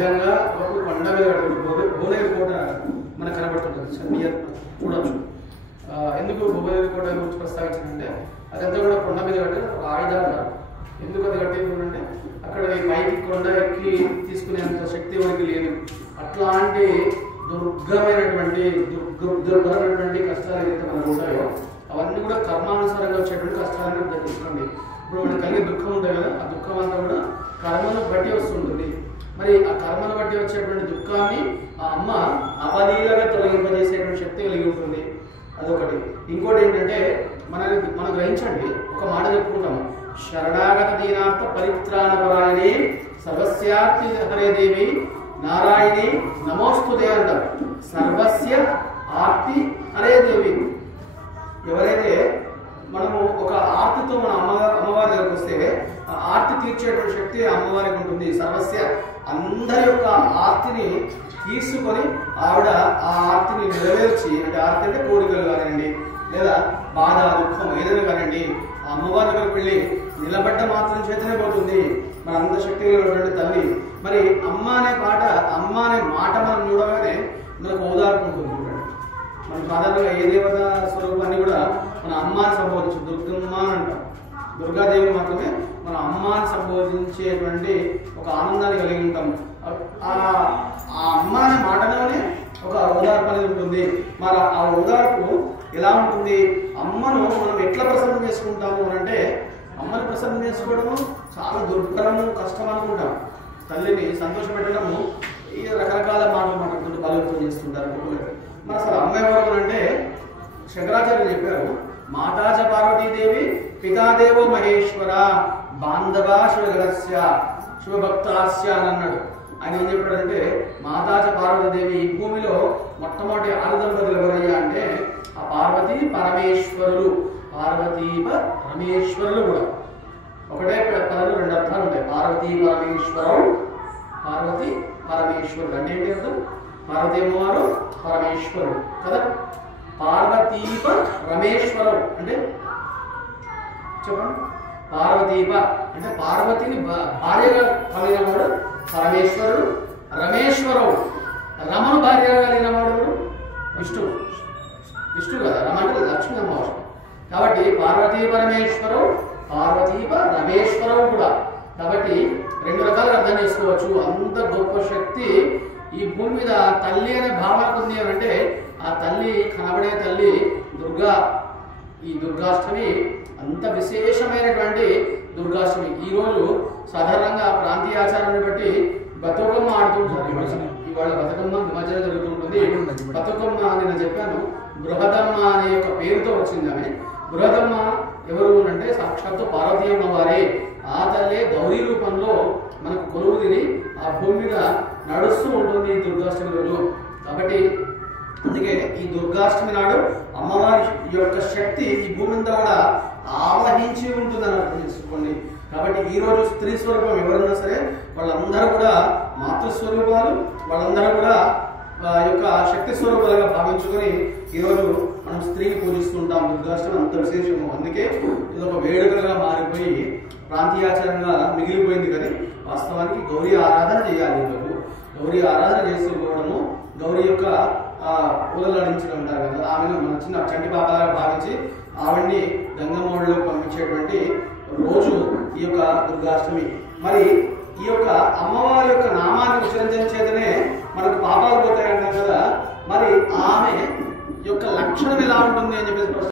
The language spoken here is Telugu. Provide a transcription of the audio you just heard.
విధంగా ఒక కొండ మీద భువనగిరి కోట మనకు కనబడుతుంటుంది సార్. నియర్ చూడవచ్చు. ఎందుకు భువనగిరి కోట గురించి ప్రస్తావించిందంటే అదంతా కూడా కొండ మీద కట్టి ఒక ఆయుధాలు. ఎందుకు అది కట్టిందంటే అక్కడ ఈ పైకి కొండ ఎక్కి తీసుకునేంత శక్తి ఎవరికి లేదు. అట్లాంటి దుర్భరమైనటువంటి కష్టాలు ఏదైతే మనకు ఉంటాయో అవన్నీ కూడా కర్మానుసారంగా వచ్చేటువంటి కష్టాలను తెలుసుకోండి. ఇప్పుడు మనకు కలిగే దుఃఖం ఉంటుంది కదా, ఆ దుఃఖం అంతా కూడా కర్మను బట్టి వస్తుంటుంది. మరి ఆ కర్మను బట్టి వచ్చేటువంటి దుఃఖాన్ని ఆ అమ్మ అవలీలగా తొలగింపజేసేటువంటి శక్తి కలిగి ఉంటుంది. అదొకటి. ఇంకోటి ఏంటంటే మనం గ్రహించండి, ఒక మాట చెప్పుకుంటాము, శరణాగత దీనార్థ పరిత్రాణపరాయణి సర్వస్యార్తి హరే దేవి నారాయణి నమోస్తుతే అంటారు. సర్వస్య ఆర్తి హరే దేవి. ఎవరైతే మనము ఒక ఆర్తితో మన అమ్మవారి దగ్గరకు వస్తే ఆ ఆర్తి తీర్చేటువంటి శక్తి అమ్మవారికి ఉంటుంది. సర్వస్య అందరి యొక్క ఆర్తిని తీసుకొని ఆవిడ ఆ ఆర్తిని నెరవేర్చి, అంటే ఆర్తి అంటే కోరికలు కానివ్వండి లేదా బాధ దుఃఖం ఏదైనా కానివ్వండి, ఆ అమ్మవారి దగ్గరకు వెళ్ళి నిలబడ్డ మాత్రం చేతనే పోతుంది మన అంత శక్తి కలిగినటువంటి తల్లి. మరి అమ్మ అనే మాట మనం చూడగానే మనకు ఓదార్పు ఉంటుంది. మనం సాధారణంగా ఏ దేవత స్వరూపాన్ని కూడా మన అమ్మాని సంబోధించు దుర్గమ్మ అని అంటాం. దుర్గాదేవి మాత్రమే మన అమ్మాని సంబోధించేటువంటి ఒక ఆనందాన్ని కలిగి ఉంటాం. ఆ అమ్మ అనే మాటలోనే ఒక ఓదార్పు అనేది ఉంటుంది. మరి ఆ ఓదార్పు ఎలా ఉంటుంది? అమ్మను మనం ఎట్లా ప్రసన్నం చేసుకుంటాము అని అంటే, అమ్మని ప్రసన్నం చేసుకోవడము చాలా దుర్భరము, కష్టం అనుకుంటాం. తల్లిని సంతోషపెట్టడము ఈ రకరకాల మాటలు మాట్లాడుతుంటే బలోపేతం చేస్తుంటారు. మరి అసలు అమ్మ ఎవరు అంటే శంకరాచార్యులు చెప్పారు, మాతాచ పార్వతీదేవి పితాదేవో మహేశ్వర బాంధవ శివగణస్య శివభక్తాస్య అని అన్నాడు. ఆయన ఏం చెప్పాడంటే, మాతాచ పార్వతీదేవి ఈ భూమిలో మొట్టమొదటి ఆరుదంపతులు ఎవరయ్యా అంటే ఆ పార్వతీ పరమేశ్వరులు. పార్వతీ పరమేశ్వరులు కూడా ఒకటే పదాలు రెండు అర్థాలు ఉంటాయి. పార్వతీ పరమేశ్వరం, పార్వతీ పరమేశ్వరుడు అంటే ఏంటి అర్థం? పార్వతీ అమ్మవారు పరమేశ్వరుడు కదా. పార్వతీప రమేశ్వరం అంటే చెప్పండి. పార్వతీప అంటే పార్వతిని భార్యగా కలిగిన వాడు పరమేశ్వరుడు. రమేశ్వరుడు రమను భార్యగా కలిగిన వాడు విష్ణువు. విష్ణువు కదా, రమ అంటే లక్ష్మీ అమ్మవారు. కాబట్టి పార్వతీ పరమేశ్వరం, పార్వతీప రమేశ్వరం కూడా. కాబట్టి రెండు రకాలుగా అర్థం చేసుకోవచ్చు. అంత గొప్ప శక్తి ఈ భూమి మీద తల్లి అనే భావనకు ఉంది అంటే ఆ తల్లి, కనబడే తల్లి దుర్గా. ఈ దుర్గాష్టమి అంత విశేషమైనటువంటి దుర్గాష్టమి. ఈరోజు సాధారణంగా ప్రాంతీయ ఆచారాన్ని బట్టి బతుకమ్మ ఆడుతుంటారు. ఇవాళ బతుకమ్మ నిమజ్జనం జరుగుతుంటుంది. బతుకమ్మ నేను చెప్పాను, బృహదమ్మ అనే ఒక పేరుతో వచ్చింది ఆమె. బృహదమ్మ ఎవరు అంటే సాక్షాత్తు పార్వతీ అమ్మవారే. ఆ తల్లే గౌరీ రూపంలో మనకు కొలువు తిని ఆ భూమి మీద నడుస్తూ ఉంటుంది ఈ దుర్గాష్టమి రోజు. కాబట్టి అందుకే ఈ దుర్గాష్టమి నాడు అమ్మవారి యొక్క శక్తి ఈ భూమి అంతా కూడా ఆవహించి ఉంటుందని అర్థం చేసుకోండి. కాబట్టి ఈ రోజు స్త్రీ స్వరూపం ఎవరున్నా సరే వాళ్ళందరూ కూడా మాతృస్వరూపాలు, వాళ్ళందరూ కూడా యొక్క శక్తి స్వరూపాలుగా భావించుకొని ఈరోజు మనం స్త్రీని పూజిస్తుంటాం. దుర్గాష్టమి అంత విశేషము. అందుకే ఇది ఒక వేడుకగా మారిపోయి ప్రాంతీయాచారంగా మిగిలిపోయింది. కానీ వాస్తవానికి గౌరీ ఆరాధన చేయాలి. ఈరోజు గౌరీ ఆరాధన చేసుకోవడము, గౌరీ యొక్క పూలలు అడించడం అంటారు కదా, ఆమెను మన చిన్న చంటి పాపలాగా భావించి ఆవిడ్ని గంగమ్మలో పంపించేటువంటి రోజు ఈ యొక్క దుర్గాష్టమి. మరి ఈ యొక్క అమ్మవారి యొక్క నామాన్ని ఉచ్చరించడం చేతనే మనకు పాపాలు పోతాయి అంటాం కదా. మరి ఆమె యొక్క లక్షణం ఎలా ఉంటుంది అని చెప్పేసి